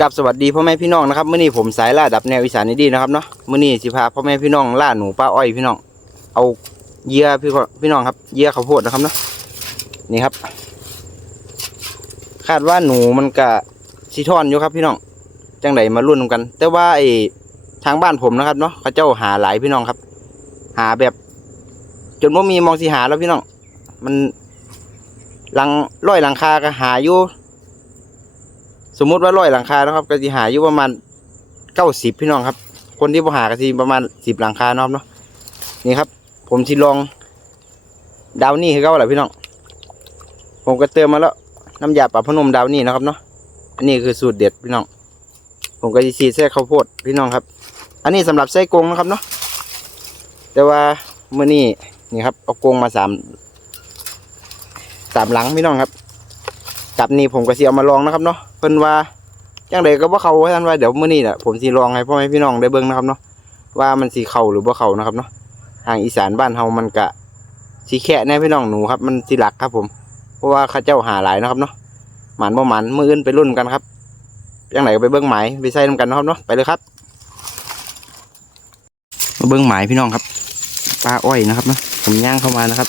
กับสวัสดีพ่อแม่พี่น้องนะครับเมื้อนี้ผมสายล่าดับแนวอีสานนี่ดีนะครับเนาะเมื้อนี้สิพาพ่อแม่พี่น้องล่าหนูป้าอ้อยพี่น้อง เอาเยื่อพี่พี่น้องครับเยื่อข้าวโพดนะครับเนาะนี่ครับ คาดว่าหนูมันกะสิทอนอยู่ครับพี่น้องจังไดมารุ่นกัน แต่ว่าไอ้ทางบ้านผมนะครับเนาะเขาเจ้าหาหลายพี่น้องครับ หาแบบ จนว่ามีมองสิหาแล้วพี่น้อง มันหลังร้อยหลังคาก็หาอยู่สมมุติว่าร้อยหลังคานะครับก็สิหาอยู่ประมาณเก้าสิบพี่น้องครับ คนที่บ่หาก็สิประมาณสิบหลังคาเนาะครับเนาะนี่ครับ ผมสิลองดาวนี่คือเก่าแหละพี่น้อง ผมก็เติมมาแล้ว น้ำยาปรับพนมดาวนี่นะครับเนาะอันนี้คือสูตรเด็ดพี่น้อง ผมก็จะฉีดแทรกข้าวโพดพี่น้องครับ อันนี้สำหรับไส้กรงนะครับเนาะแต่ว่าเมื่อนี้นี่ครับเอากรงมาสามสามหลังพี่น้องครับกับนี่ผมก็สิเอามาลองนะครับเนาะเพิ่นว่าจังไดก็บ่เขาท่านว่าเดี๋ยวมื้อนี้น่ะผมสิลองให้พ่อแม่พี่น้องได้เบิ่งนะครับเนาะว่ามันสิเข้าหรือบ่เข้านะครับเนาะทางอีสานบ้านเฮามันก็สิแค่แน่พี่น้องหนูครับ มันสิหลักครับผม เพราะว่าเขาเจ้าหาหลายนะครับเนาะหมันบ่หมันมื้ออื่นไปรุ่นกันครับจังไดก็ไปเบิ่งหมายไปใส่นํกันนะครับเนาะไปเลยครับมาเบิ่งหมายพี่น้องครับปลาอ้อยนะครับเนาะผมย่างเข้ามานะครับ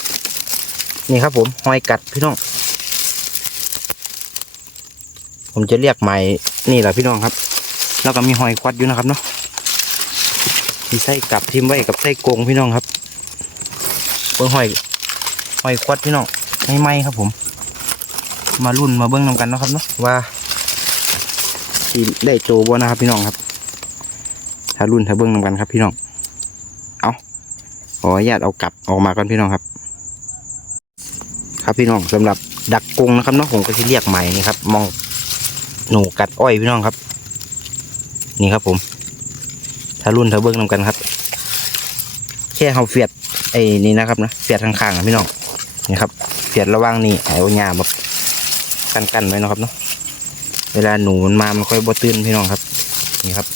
นี่ครับ ผมหอยกัดพี่น้อง ผมจะเรียกใหม่นี่แหละพี่น้องครับ แล้วก็มีหอยควัดอยู่นะครับเนาะมีไส้กลับทิมไว้กับไส้กงพี่น้องครับเบิ้งหอยหอยควัดพี่น้อง ไม่ไหมครับผม มารุ่นมาเบิ้งนำกันนะครับเนาะว่าที่ได้โจบ่นะครับพี่น้องครับ ถ้ารุ่นถ้าเบิ้งนำกันครับพี่น้อง เอาขออนุญาตเอากลับออกมาก่อนพี่น้องครับ ครับพี่น้องสำหรับดักกงนะครับเนาะผมก็จะเรียกใหม่นี่ครับ มองหนูกัดอ้อยพี่น้องครับ นี่ครับผมถ้ารุ่นถ้าเบิ้งนำกันครับแค่เขาเฟียดไอ้นี่นะครับนะเฟียดข้างๆอะพี่น้องนี่ครับ เฟียดระว่างนี่เอาหญ้าแบบกันๆไว้นะครับเนาะเวลาหนูมันมามันค่อยบ่ตื้นพี่น้องครับ นี่ครับ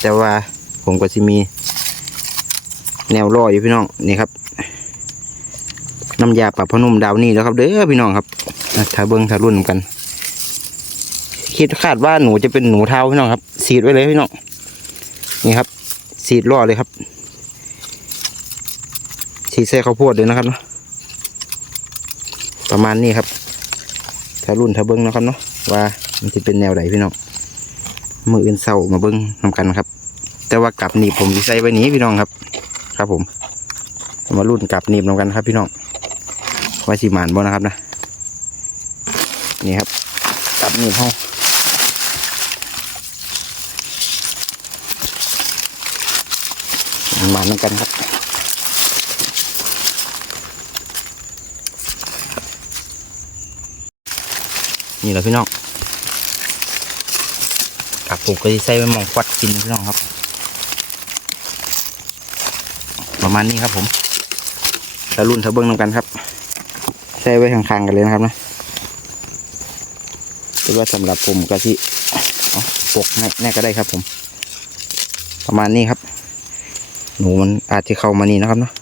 แต่ว่าผมก็จะมี แนวรออยู่พี่น้องนี่ครับน้ำยาปรับพนุ่มดาวนี่แล้วครับ เด้อพี่น้องครับอะถ้าเบิ้งถ้ารุ่นนกัน คิดคาดว่าหนูจะเป็นหนูเท้าพี่น้องครับสีดไว้เลยพี่น้องนี่ครับสีดล่อเลยครับสีดใส่ข้าวโพดเลยนะครับเนาะ ประมาณนี้ครับ ถ้ารุ่นถ้าเบิ้งนะครับเนาะว่ามันจะเป็นแนวไหนพี่น้องมืออื่นเศร้ามาเบิ้งนำกันครับ แต่ว่ากลับหนีบผมสิใส่ไว้นี้พี่น้องครับ ครับผม มารุ่นกลับหนีบนำกันครับ พี่น้องว่าสีหมานบ่นะครับนะนี่ครับกลับหนีบห้องมาเหมือนกันครับ นี่แหละพี่น้องกับผมก็จะใส่ไปหมองควัดกินนะพี่น้องครับ ประมาณนี้ครับผมตะรุ่นทะเบิ้งนำกันครับ ใส่ไว้ข้างๆกันเลยนะครับนะหรือว่าสำหรับผมก็ที่ปกแน่ๆก็ได้ครับผม ประมาณนี้ครับ หนูมันอาจจะเข้ามานี่นะครับเนาะ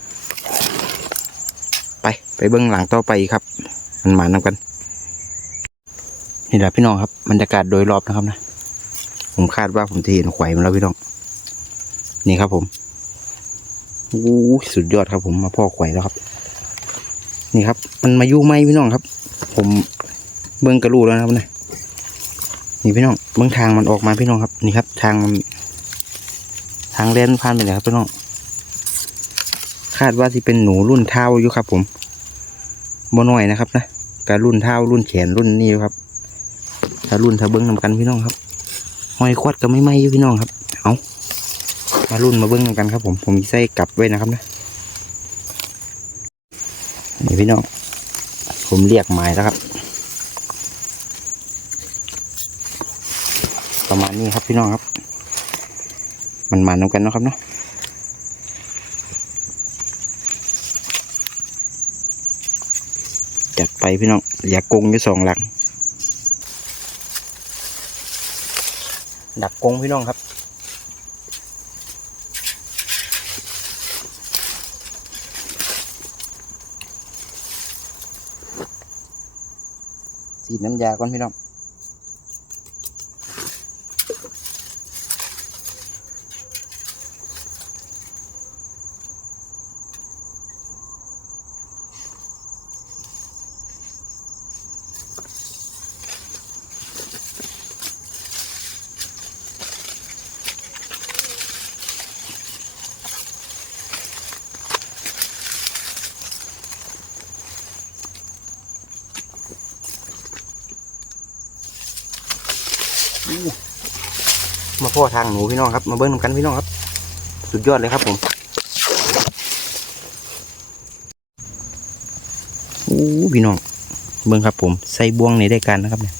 ไปไปเบื้องหลังต่อไปครับ มันหมานำกัน นี่แหละพี่น้องครับบรรยากาศโดยรอบนะครับนะ ผมคาดว่าผมจะเห็นไข่มันแล้วพี่น้อง นี่ครับผมอู้สุดยอดครับ ผมมาพ่อไข่แล้วครับ นี่ครับ มันมายู่ไหมพี่น้องครับ ผมเบื้องกระลูแล้วนะครับนะนี่พี่น้องเบื้องทางมันออกมาพี่น้องครับ นี่ครับ ทางมันทางเลนผ่านไปเลยครับพี่น้อง คาดว่าที่เป็นหนูรุ่นเท้าอยู่ครับ ผมบ่น้อยนะครับนะการรุ่นเท้ารุ่นแขนรุ่นนี่ครับ ถ้ารุ่นถ้าเบิ้งนำกันพี่น้องครับหอยควัดก็ไม่ไหมอยู่พี่น้องครับ เอามารุ่นมาเบิ้งนำกันครับผมผมมีไส้กลับไว้นะครับนะนี่พี่น้องผมเรียกหมายแล้วครับ ประมาณนี้ครับพี่น้องครับ มันมันนำกันเนาะครับเนาะจจัดไปพี่น้องอย่ากงอยู่สองหลัง ดักกงพี่น้องครับ สีดน้ำยาก่อนพี่น้อง มาพ่อทางหนูพี่น้องครับ มาเบิ้งนำกันพี่น้องครับ สุดยอดเลยครับผมโอ้พี่น้อง เบิ้งครับผม ใส่บ่วงในได้การนะครับเนี่ย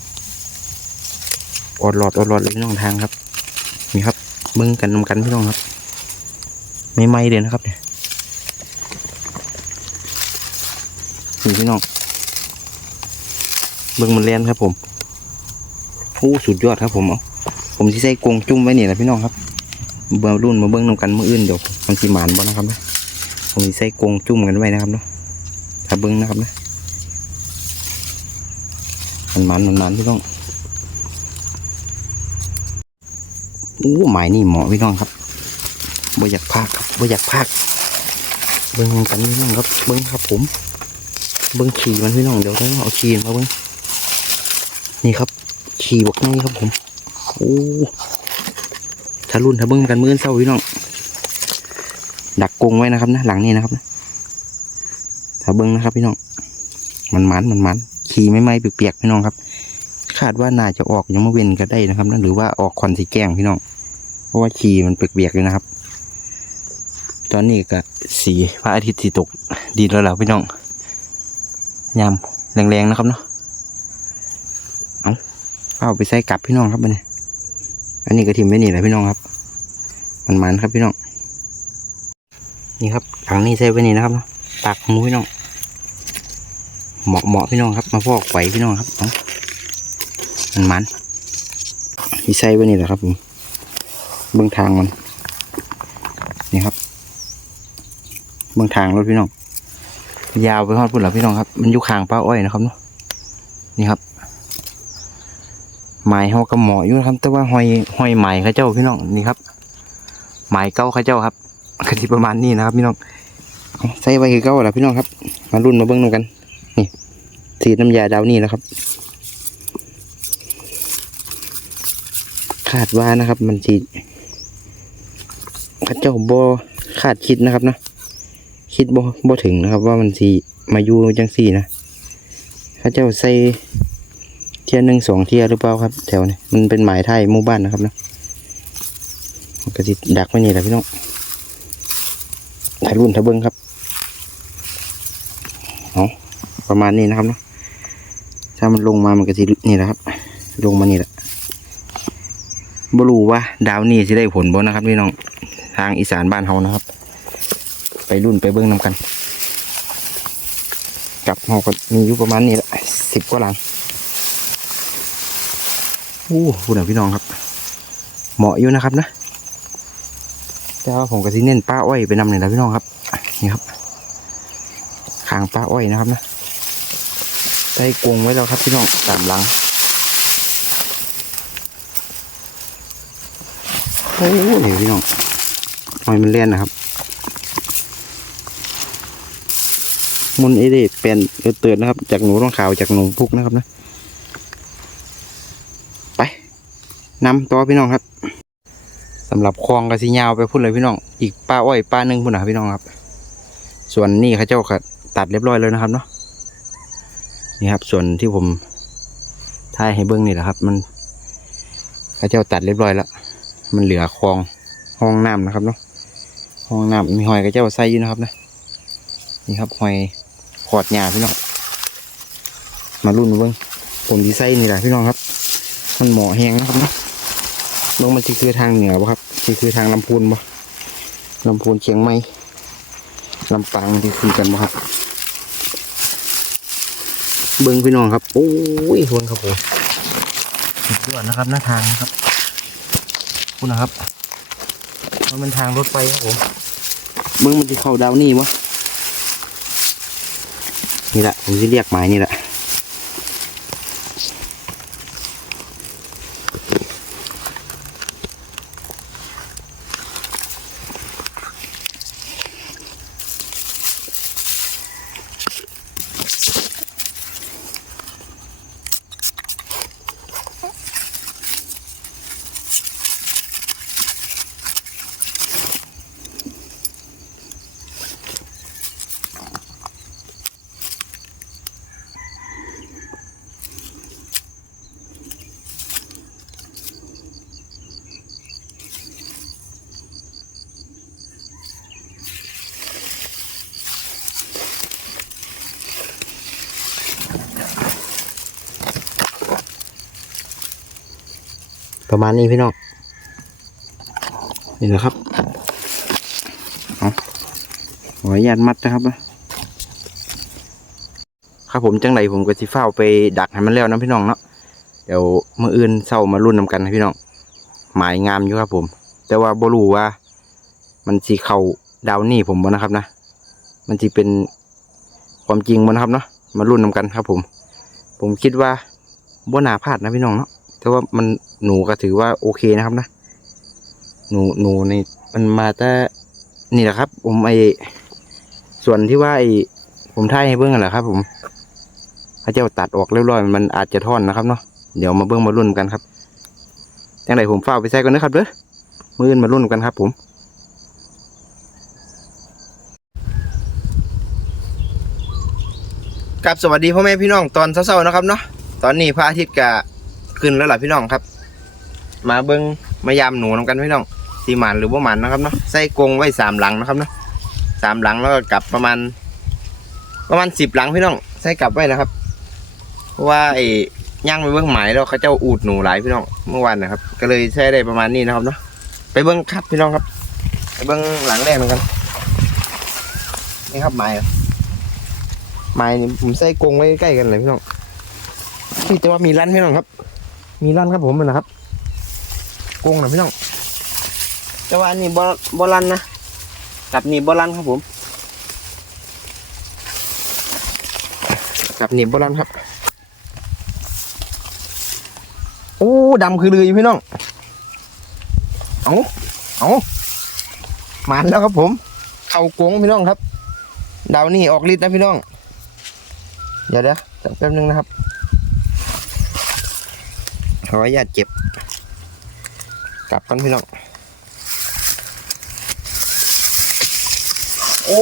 อดหลอดอดหลอดเลยพี่น้องทางครับ นี่ครับ เบิ้งกันนำกันพี่น้องครับ ไม่ไหมเลยนะครับเนี่ยนี่พี่น้อง เบิ้งมันแลนครับผม โอ้ สุดยอดครับผมเอา ผมสิใส่กรงจุ่มไว้นี่แหละพี่น้องครับเบื้องรุ่นมาเบื้องนำกันเมื่ออื่นเดี๋ยวมันสิหมานบ่นะครับนะผมสิใส่กรงจุ่มกันไว้นะครับเนาะถ้าเบื้องนะครับนะมันมันมันมันพี่น้องอู้หมายนี่เหมาะพี่น้องครับบ่อยากพากครับบ่อยากพากเบื้องนำกันพี่น้องครับเบื้องครับผม เบื้องขี่มันพี่น้องเดี๋ยวต้องเอาขี่มาเบื้องนี่ครับขี่บวกนี่ครับผม โอ้ถ้ารุ่นถ้าเบิ้งกันมื้อเศร้าพี่น้อง ดักกงไว้นะครับนะหลังนี้นะครับนะถ้าเบิ้งนะครับพี่น้อง มันมันมันมันขี่ไม่ไหมเปียกๆพี่น้องครับ คาดว่าน่าจะออกยังไม่เว้นก็ได้นะครับนะหรือว่าออกควันสีแก้งพี่น้อง เพราะว่าขี่มันเปียกๆเลยนะครับ ตอนนี้ก็สีพระอาทิตย์สีตกดีแล้วแหละพี่น้องยามแรงๆนะครับเนาะเอาเอาไปใส่กลับพี่น้องครับมันนี่ อันนี้ก็ทิมไว้นี่แหละพี่น้องครับ มันมันครับพี่น้อง นี่ครับหลังนี้ใส่ไว้นี่นะครับเนาะปากมูพี่น้อง เหมาะเหมาะพี่น้องครับ มาพอกไว้พี่น้องครับมันมันที่ใส่ไว้นี่แหละครับผมเบื้องทางมัน นี่ครับ เบื้องทางรถพี่น้อง ยาวไปฮอดพุ่นเหรอพี่น้องครับ มันอยู่ข้างป้าอ้อยนะครับเนาะ นี่ครับ หมายเฮากับหมออยู่นะครับ แต่ว่าหอยหอยไหมเข้าเจ้าพี่น้องนี่ครับหมายเก้าข้าเจ้าครับกติประมาณนี้นะครับ พี่น้องใส่ไว้คือเก้าแหละพี่น้องครับ มารุ่นมาเบิ้งดูกันนี่สีน้ำยาดาวนี่นะครับคาดว่านะครับ มันจีข้าเจ้าโบคาดคิดนะครับนะคิดโบโบถึงนะครับ ว่ามันสีมาอยู่จังสี่นะข้าเจ้าใส่ ทียหนึ่งสองเทียหรือเปล่าครับ แถวนี้มันเป็นหมายไทยหมู่บ้านนะครับนะมันก็จะดักไว้นี่แหละพี่น้องถ่ายรุ่นถ่ายเบิ้งครับเอาประมาณนี้นะครับเนาะถ้ามันลงมามันก็จะนี่แหละครับ ลงมานี่แหละบรู้ว่าดาวนี่จะได้ผลบ่นะครับพี่น้องทางอีสานบ้านเฮานะครับ ไปรุ่นไปเบิ้งนำกันกับเฮาก็มีอยู่ประมาณนี้แหละสิบกว่าหลัง โอ้พูดถึงพี่น้องครับ เหมาะอยู่นะครับนะ แต่ว่าผมก็สิเน้นป้าอ้อยไปนำเลยนะพี่น้องครับ นี่ครับคางป้าอ้อยนะครับนะใส่กรงไว้แล้วครับพี่น้องตามหลัง โอ้นี่พี่น้องหอยมันเล่นนะครับมุนเอเดเปลี่ยนเตือนนะครับ จากหนูต้องขาวจากหนูพุกนะครับนะ น้ำต่อพี่น้องครับสำหรับคลองกระสิยาวไปพุ่นเลยพี่น้อง อีกป้าอ้อยป้าหนึ่งพุ่นนะพี่น้องครับ ส่วนนี้เขาเจ้าก็ตัดเรียบร้อยเลยนะครับเนาะนี่ครับ ส่วนที่ผมถ่ายให้เบิ้งนี่แหละครับ มันเขาเจ้าตัดเรียบร้อยแล้ว มันเหลือคลองห้องน้ำนะครับเนาะห้องน้ำมีหอยเขาเจ้าใส่อยู่นะครับนะนี่ครับหอยขอดหญ้าพี่น้องมารุ่นเบิ้งผมดีไซน์นี่แหละพี่น้องครับ มันเหมาะแหงนะครับเนาะ ลงมันจะคือทางเหนือบ่ครับนี่คือทางลำพูนบ่ลำพูนเชียงใหม่ลำปางที่คือกันบ่ครับ เบิ้งพี่น้องครับ โอ้ยทวนครับผมสุดยอดนะครับ หน้าทางนะครับคุณนะครับมันเป็นทางรถไฟครับผมเบิ้งมันจะเข้าดาวนี่วะนี่แหละผมจะเรียกหมายนี่แหละ ประมาณนี้พี่น้องนี่แหละครับเอาขออนุญาตมัดนะครับนะครับผมจังไรผมก็สิเฝ้าวไปดักให้มันแล้วนะพี่น้องเนาะเดี๋ยวเมื่ออื่นเศร้ามารุ่นนำกันนะพี่น้องหมายงามอยู่ครับผม แต่ว่าบรูว่า มันสีเข่าดาวนี่ผมบ่นะครับนะ มันจะเป็นความจริงบ่นะครับเนาะมารุ่นนำกันครับผม ผมคิดว่าบ่นาพลาดนะพี่น้องเนาะ แต่ว่ามันหนูก็ถือว่าโอเคนะครับนะ หนูหนูในมันมาแต่นี่แหละครับ ผมไอส่วนที่ว่าไอผมท่ายให้เบิ้องกันแหละครับ ผมพระเจ้าตัดออกเรียบร้อยมันอาจจะท่อนนะครับเนาะเดี๋ยวมาเบิ้องมารุ่นกันครับจังไรผมเฝ้าไปใส่ก่อนนะครับเด้อมืออนมารุ่นกันครับ ผมกับสวัสดีพ่อแม่พี่น้องตอนเช้าๆนะครับเนาะตอนนี้พระอาทิตย์กะ ขึ้นแล้วล่ะพี่น้องครับ มาเบิ้งมายามหนูนำกันพี่น้องสีหมันหรือว่าหมันนะครับเนาะใส่กรงไว้สามหลังนะครับเนาะสามหลังแล้วก็กลับประมาณ ประมาณสิบหลังพี่น้องใส่กลับไว้นะครับ เพราะว่าไอ้ย่างไปเบิ้งหมายแล้วเขาเจ้าอูดหนูหลายพี่น้องเมื่อวานนะครับ ก็เลยใช้ได้ประมาณนี้นะครับเนาะไปเบิ้งครับพี่น้องครับ ไปเบิ้งหลังแรกเหมือนกันนี่ครับหมายหมายนี่ผมใส่กรงไว้ใกล้กันเลยพี่น้องพี่แต่ว่ามีร้นพี่น้องครับ มีร้านครับผมมันนะครับกรงนะพี่น้องแต่ว่าอันนี้บอบอลันนะกับนี่บอลันครับผมกับนี่บอลันครับ โอ้ดำคือเลยพี่น้องเอาเอามานแล้วครับผม เข่ากรงพี่น้องครับ ดาวนี่ออกฤทธิ์นะพี่น้อง เดี๋ยวเดี๋ยวจับแป๊บนึงนะครับ ขออนุญาตเก็บ กลับกันพี่น้อง โอ้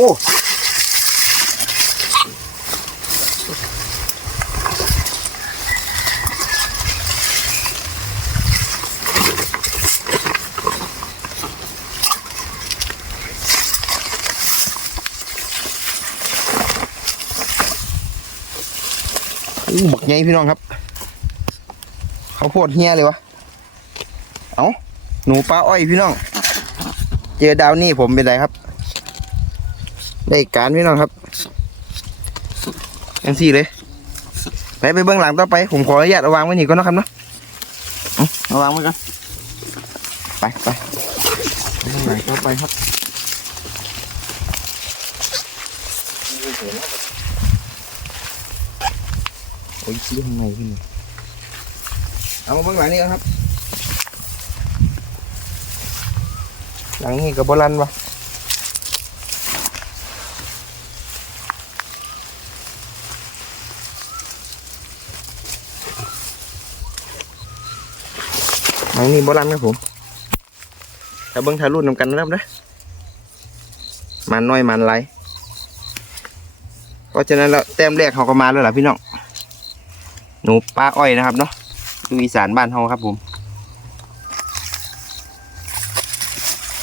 อู้บักใหญ่พี่น้องครับ เขาวโพดเฮียเลยวะ เอาหนูปลาอ้อยพี่น้อง เจอดาวนี่ผมเป็นไรครับ ได้การพี่น้องครับยังสี่เลย ไปไปเบื้องหลังต่อไป ผมขออนุญาตเอาวางไว้นี่ก่อนนะครับเนาะเอาวางไว้ก่อน ไปไปเบื้องหลังต่อไปครับโอ้ยซื้อข้างในขึ้นเลย เอามาเบื้องหลังนี่ก่อนครับ หลังนี้กับบรันวะหลังนี้บรันครับผมถ้าเบิ้งทารุ่นนำกันนะครับนะมันน้อยมันไรเพราะฉะนั้นแล้วแต้มแรกเขาก็มาแล้วล่ะพี่น้องหนูปลาอ้อยนะครับเนาะ ดูอีสานบ้านเขาครับผม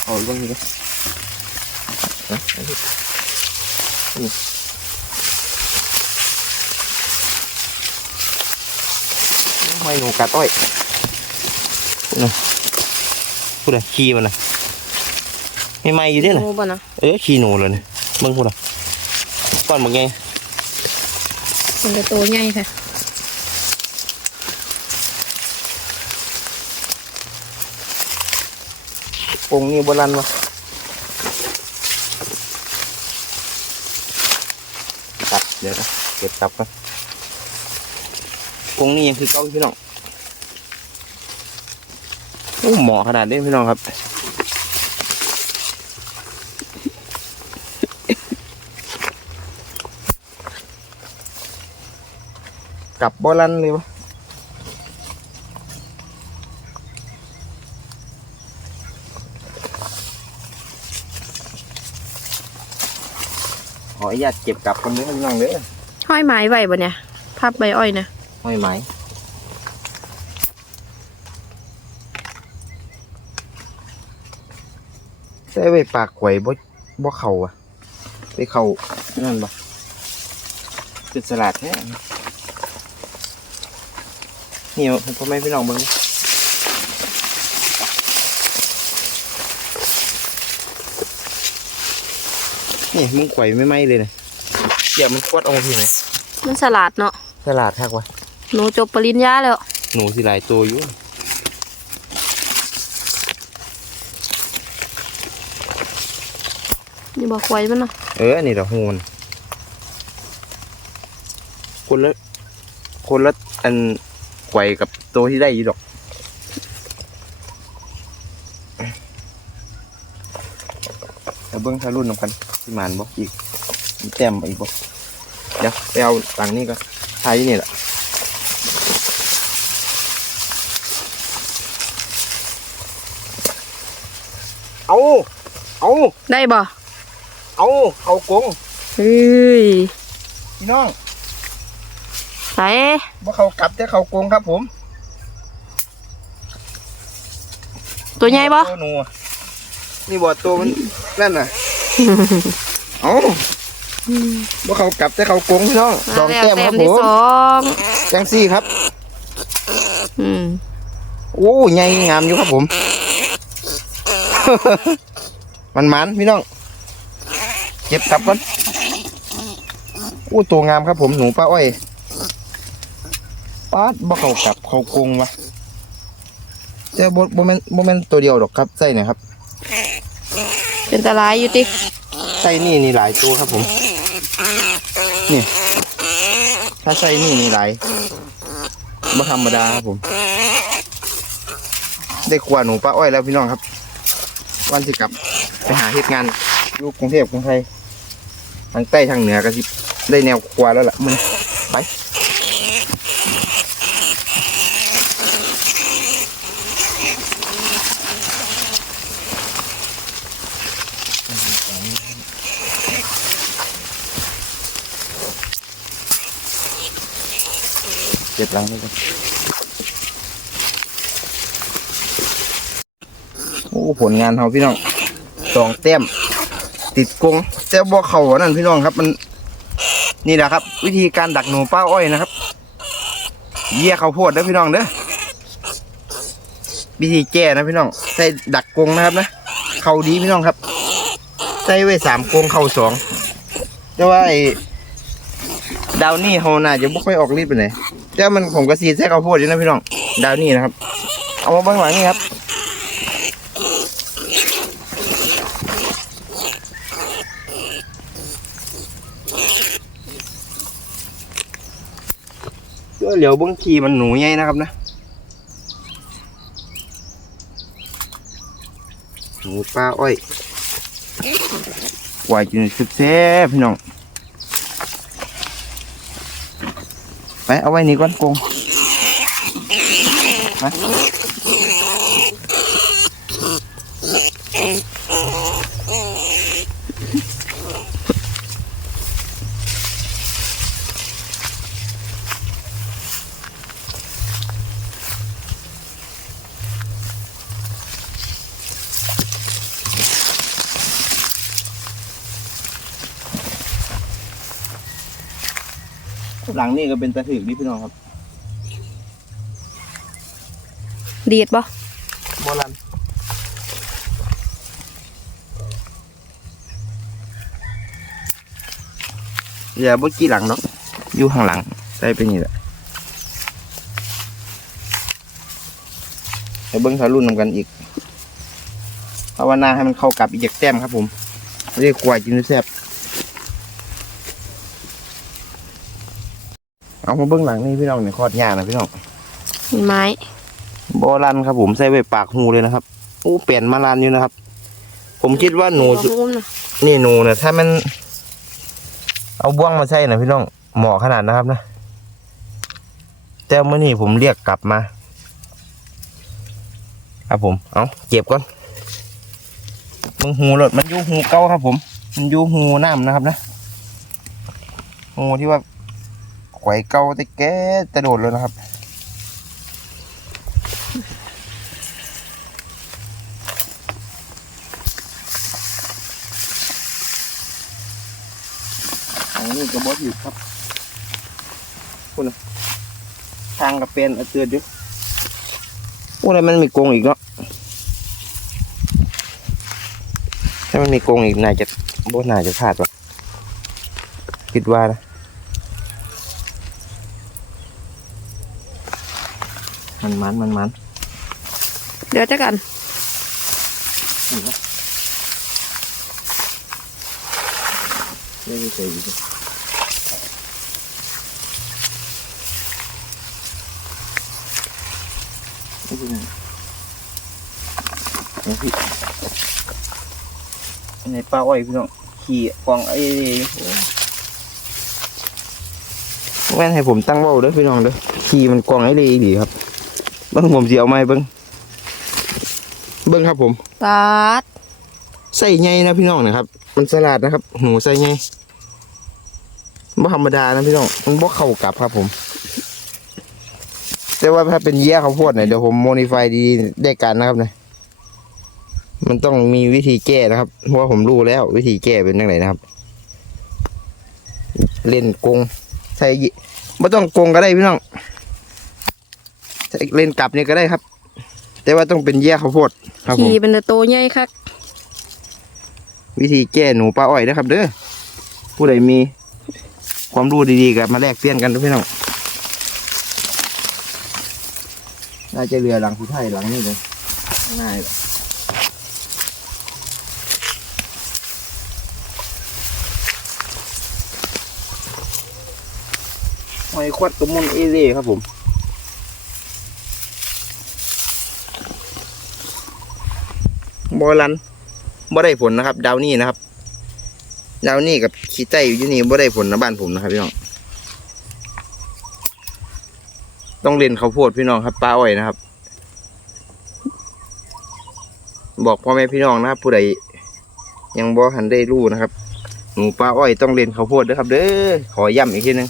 โอ้ยเบางทีก็นะนี่ไม่หนูกัดอ้อยพูดนะพูดนะขี้มันนะไม่ไหม่อยู่เด้น่ะงูป่ะนะเอ๊ะขี้หนูเลยเนี่ยมึงพูดนะก้อนมึงไงมันจะตัวใหญ่ค่ะ งนี่โบราณวะตัดเดี๋ยวนะเก็บกลับกันปงนี่ยังคือเก้าพี่น้องโอ้หมอขนาดนี้พี่น้องครับกลับโบราณเลยวะ ออนุญาตเก็บกลับกันเด้อพี่น้องเด้อห้อยไม้ไว้บ่เนี่ยพับใบอ้อยนะไม่ไหมใส่ไว้ปากไข่บ่บ่เข่าอะไปเข่านั่นบ่เป็นสลัดแท้นี่พ่อแม่พี่น้องเบิ่ง นี่มึงไข่ไม่ไหมเลยนะเดี๋ยวมันควดออกมาพี่ไหมมันสลัดเนาะสลัดทักวะหนูจบปริญญาแล้ว หนูสิหลายตัวอยู่นี่บอกไว้มันเนาะเออนี่ดอกฮูมันคนละคนละอันไกวกับตัวที่ได้อยู่ดอกแต่เบิ้งถ้ารุ่นนำกัน ที่มานบอกอีกมีแต้มอีกบอกเดี๋ยวไปเอาหลังนี้ก็ทายที่นี่แหละเอาเอาได้บ่เอาเอากงเฮ้ยพี่น้องไหนว่าเขากลับแต่เขากงครับผม ตัวใหญ่บ่ตัวหนูนี่บ่ตัวมันนั่นน่ะ เอาว่าเขากลับแต่เขากงพี่น้องสองมาแต้แล้วมครับผที่มสองจังซี่ครับ อืมโอ้ใหญ่งามอยู่ครับผม มันมันพี่น้อง เก็บกลับก่อนโอ้ตัวงามครับผมหนูป้าอ้อยป้าดบ่เขากลับเขากงวะเจ้าบ่บ่แม่นบ่แม่นตัวเดียวหรอกครับใส่หน่อยครับ เป็นตะลายอยู่ติไส้นี่นี่หลายตัวครับผม นี่ ถ้าไส้นี่นี่หลายไม่ธรรมดาครับผม ได้กว่าหนูป้าอ้อยแล้วพี่น้องครับ วันสิกลับไปหาเหตุงานอยู่กรุงเทพกรุงไทยทางใต้ทางเหนือก็สิได้แนวครัวแล้วล่ะมึงไป เก็บหลังไปก่อนโอ้ผลงานเขาพี่น้องสองแต้ม ติดกงแต่บ่เข่านั่นพี่น้องครับมัน นี่แหละครับ วิธีการดักหนูป้าอ้อยนะครับเยี่ยเขาโพดเด้อพี่น้องเด้อวิธีแก้นะพี่น้องใส่ดักกงนะครับนะเข่าดีพี่น้องครับใส่ไว้สามกงเข่าสองแต่ว่าไอ้ดาวนี่เขาน่าจะบุกไม่อออกฤทธิ์ไปไหน แต่มันผมก็ซีดใส่ข้าวโพดอยู่นะพี่น้องดาวนี่นะครับ เอามาเบื้องหลังนี่ครับก็เหลียวบางทีมันหนูใหญ่นะครับนะหนูปลาอ้อยกวายกินสุดแซ่พี่น้อง ไปเอาไว้นี่ก่อนกงไป งนี่ก็เป็นตะถึกนี่พี่น้องครับดีดบ่โบราณอย่าบ่กี้หลังเนาะอยู่ข้างหลังใส่ไปนี่แหละไปเบิ้งทารุ่นนำกันอีกภาวนาให้มันเข้ากับอีกจากแต้มครับผมเรียกควายกินแซ่บ เอามาเบิ้งหลังนี่พี่น้องเนี่ยคอดยากนะพี่น้องมีไม้บอลันครับผมใส่ไว้ปากหูเลยนะครับอู้เปลี่ยนมาลันอยู่นะครับ ผมคิดว่าหนูสุหัวมุมน่ะนี่หนูเนี่ยถ้ามันเอาบ้วงมาใส่นะพี่น้องเหมาะขนาดนะครับนะแต่เมื่อนี้ผมเรียกกลับมาครับผมเอาเก็บก่อนมึงหูรถมันอยู่หูเก่าครับ ผม มันอยู่หูน้ำนะครับนะหูที่ว่า ไขวเก่าแต่แก่แต่โดดเลยนะครับอันนี้ก็บอสอยู่ครับคุณทางกับเป็นเอาเตือนอยู่โอ้อะไรมันมีกรงอีกเนาะถ้ามันมีกรงอีกน่าจะบอสน่าจะพลาดวะคิดว่านะ มันมันมันมันเดี๋ยวจะกันไม่ได้ใส่อีกเลยไม่เป็นไรเอาพี่อันไหนปลาอ้อยพี่น้องขี่กวางไอ้โอ้แม่นให้ผมตั้งเบ้าเด้อพี่น้องเด้อขี่มันกวางไอ้เลยดีครับ เบิ้งผมสิเอาไม้เบิ้งเบิ้งครับผมปาดใส่ไงนะพี่น้องนะครับ มันสลัดนะครับหนูใส่ไงบ่ธรรมดานะพี่น้องมันบ่เข้ากับครับผม แต่ว่าถ้าเป็นแย่ข้าวโพดเนี่ยเดี๋ยวผมโมดิฟายดีได้กันนะครับเนี่ยมันต้องมีวิธีแก้นะครับ เพราะว่าผมรู้แล้ว วิธีแก้เป็นยังไงนะครับ เล่นกงใส่ยิไม่ต้องกงก็ได้พี่น้องใส่ เล่นกลับเนี่ยก็ได้ครับ แต่ว่าต้องเป็นแย่ข้าวโพดครับผมขี่เป็นโตใหญ่คักวิธีแก้หนูปลาอ้อยนะครับ เด้อผู้ใดมีความรู้ดีๆกับมาแลกเปลี่ยนกันทุกพี่น้องน่าจะเรือหลังผู้ไทยหลังนี้เลยง่ายเลยหอยควัดตัวมุนเอเล่ครับผม อลันบ่ได้ผลนะครับ ดาวนี่นะครับ ดาวนี่กับขี้ไต้อยู่ที่นี่บ่ได้ผลนะบ้านผมนะครับพี่น้องต้องเรียนข้าวโพดพี่น้องครับปลาอ้อยนะครับ บอกพ่อแม่พี่น้องนะครับ ผู้ใดยังบ่หันได้รู้นะครับหนูปลาอ้อยต้องเรียนข้าวโพดด้วยครับ เด้อขอย้ำอีกทีหนึง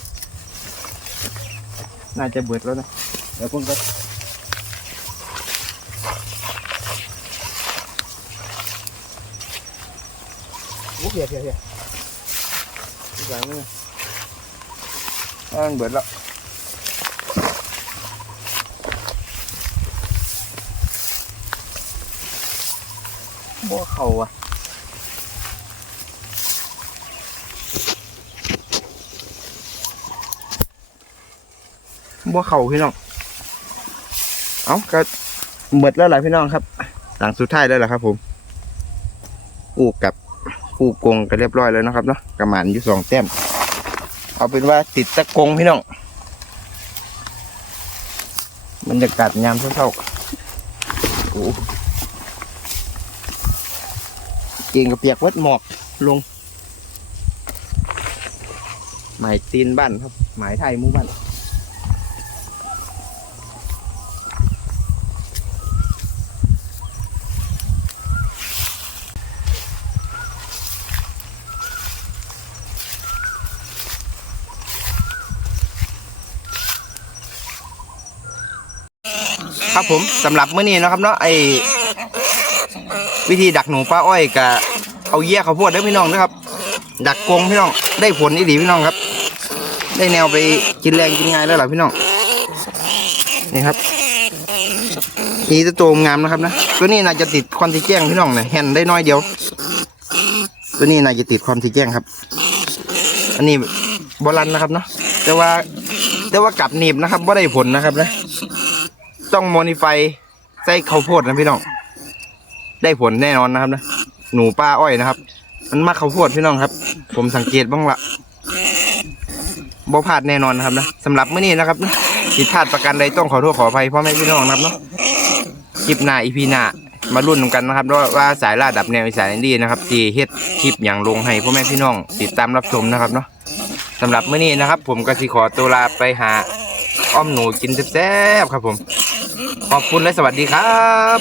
น่าจะเบิดแล้วนะเดี๋ยวคุณก็ โอเพียเพียเพียอีกอย่างนึงอันเบิดแล้วบ่เข่าอะบ่เข่าพี่น้อง เอาก็เบิดแล้วหลายพี่น้องครับ หลังสุดท้ายแล้วล่ะครับผม อู้กับ คู่กงกันเรียบร้อยแล้วนะครับเนาะกระหมันอยู่สองแต้ม เอาเป็นว่าติดตะกงพี่น้องบรรยากาศยามเช้าๆโอ้เก่งกับเปียกวัดหมอกลง หมายตีนบ้านครับ หมายไทยมู่บ้าน ครับผมสำหรับมื้อนี้นะครับเนาะไอวิธีดักหนูปลาอ้อยกับเอาเยี่ยข้าวโพดเด้อพี่น้องนะครับ ดักกงพี่น้อง ได้ผลอีดีพี่น้องครับ ได้แนวไปกินแรงกินง่ายแล้วล่ะพี่น้องนี่ครับนี่จะโตวงามนะครับนะตัวนี้น่าจะติดความที่แจ้งพี่น้องเนี่ยแฮนได้น้อยเดียว ตัวนี้น่าจะติดความที่แจ้งครับ อันนี้บอลันนะครับเนาะแต่ว่าแต่ว่ากลับหนีบนะครับว่าได้ผลนะครับนะ ต้องโมดิไฟใส่ข้าวโพดนะพี่น้อง ได้ผลแน่นอนนะครับนะ หนูป้าอ้อยนะครับ มันมากข้าวโพดพี่น้องครับ ผมสังเกตบ้างละบ่พลาดแน่นอนนะครับนะสำหรับเมื้อนี้นะครับผิดพลาดประการใดต้องขอโทษขออภัยพ่อแม่พี่น้องนะครับเนาะคลิปหน้าอีพีหน้ามารุ่นกันนะครับว่าสายล่าดับแนวอีสานอินดี้นะครับที่เฮ็ดคลิปอย่างลงให้พ่อแม่พี่น้องติดตามรับชมนะครับเนาะสำหรับเมื้อนี้นะครับ ผมก็สิขอตัวลาไปหาอ้อมหนูกินแซ่บๆครับผม ขอบคุณและสวัสดีครับ